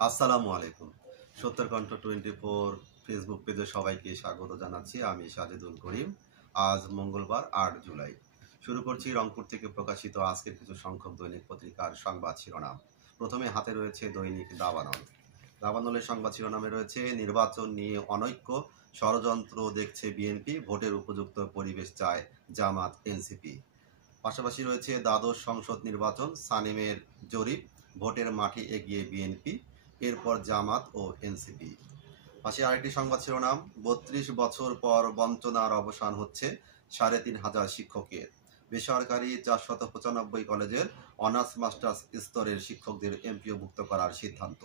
আসসালামু আলাইকুম। সত্তর কণ্ঠ 24 ফেসবুক পেজে সবাইকে স্বাগত জানাচ্ছি। আমি সাজেদুল করিম। আজ মঙ্গলবার ৮ জুলাই। শুরু করছি রংপুর থেকে প্রকাশিত আজকের কিছু সংখ্যক দৈনিক পত্রিকার সংবাদ শিরোনাম। প্রথমে হাতে রয়েছে দৈনিক দাবানল। দাবানলের সংবাদ শিরোনামে রয়েছে নির্বাচন নিয়ে অনৈক্য, ষড়যন্ত্র দেখছে বিএনপি, ভোটের উপযুক্ত পরিবেশ চায় জামাত এনসিপি। পাশাপাশি রয়েছে দ্বাদশ সংসদ নির্বাচন, সানেমের জরিপ, ভোটের মাঠে এগিয়ে বিএনপি, এরপর জামাত ও এনসিপি। পাশে আরেকটি সংবাদ শিরোনাম, ৩২ বছর পর বঞ্চনার অবসান হচ্ছে ৩,৫০০ শিক্ষকের। বেসরকারি ৪৯৫ কলেজের অনার্স মাস্টার্স স্তরের শিক্ষকদের এমপিওভুক্ত করার সিদ্ধান্ত।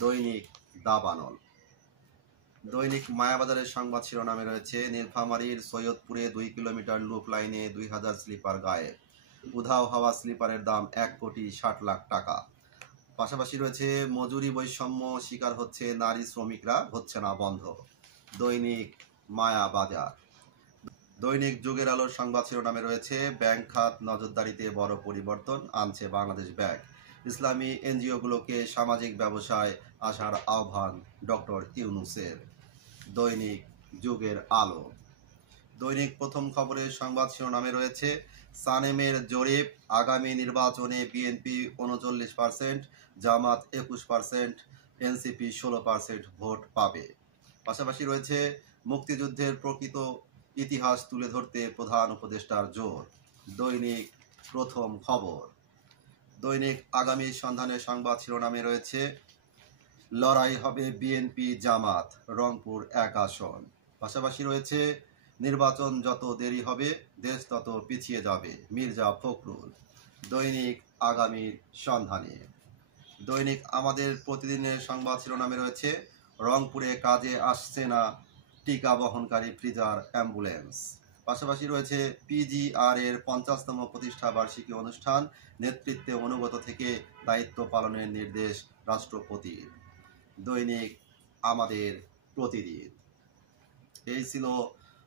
দৈনিক দাবানল। দৈনিক মায়াবাজারের সংবাদ শিরোনামে রয়েছে নীলফামারীর সৈয়দপুরে ২ কিলোমিটার লুপ লাইনে ২,০০০ স্লিপার গায়েব। উধাও হওয়া স্লিপারের দাম ১,৬০,০০,০০০ টাকা। পাশাপাশি রয়েছে মজুরি বৈষম্য শিকার হচ্ছে নারী শ্রমিকরা, হচ্ছে না বন্ধ। দৈনিক মায়াবাজার। দৈনিক যুগের আলোর সংবাদ শিরোনামে রয়েছে ব্যাংক খাত নজরদারিতে বড় পরিবর্তন আনছে বাংলাদেশ ব্যাংক। ইসলামী এনজিওগুলোকে সামাজিক ব্যবসায় আসার আহ্বান ডক্টর ইউনূসের। দৈনিক যুগের আলো। দৈনিক প্রথম খবরের সংবাদ শিরোনামে রয়েছে সানেমের জরিপ, আগামী নির্বাচনে বিএনপি ৩৯%, জামাত ২১%, এনসিপি ১৬% ভোট পাবে। পাশাপাশি রয়েছে মুক্তিযুদ্ধের প্রকৃত ইতিহাস তুলে ধরতে প্রধান উপদেষ্টার জোর। দৈনিক প্রথম খবর। দৈনিক আগামী সন্ধানের সংবাদ শিরোনামে রয়েছে লড়াই হবে বিএনপি জামাত, রংপুর ১ আসন। পাশাপাশি রয়েছে নির্বাচন যত দেরি হবে দেশ তত পিছিয়ে যাবে, মির্জা ফখরুল। দৈনিক আগামীর সন্ধানে। দৈনিক আমাদের প্রতিদিনের সংবাদ শিরোনামে রয়েছে রংপুরে কাজে আসছে না টিকা বহনকারী ফ্রিজার অ্যাম্বুলেন্স। পাশাপাশি রয়েছে পিজিআর এর ৫০তম প্রতিষ্ঠা বার্ষিকী অনুষ্ঠান, নেতৃত্বে অনুগত থেকে দায়িত্ব পালনের নির্দেশ রাষ্ট্রপতির। দৈনিক আমাদের প্রতিদিন। এই ছিল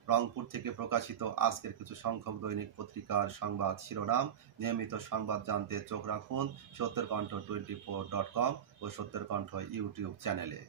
রংপুর থেকে প্রকাশিত আজকের কিছু সংখ্যক দৈনিক পত্রিকার সংবাদ শিরোনাম। নিয়মিত সংবাদ জানতে চোখ রাখুন সত্যের কণ্ঠ 24.com ও সত্যের কণ্ঠ ইউটিউব চ্যানেলে।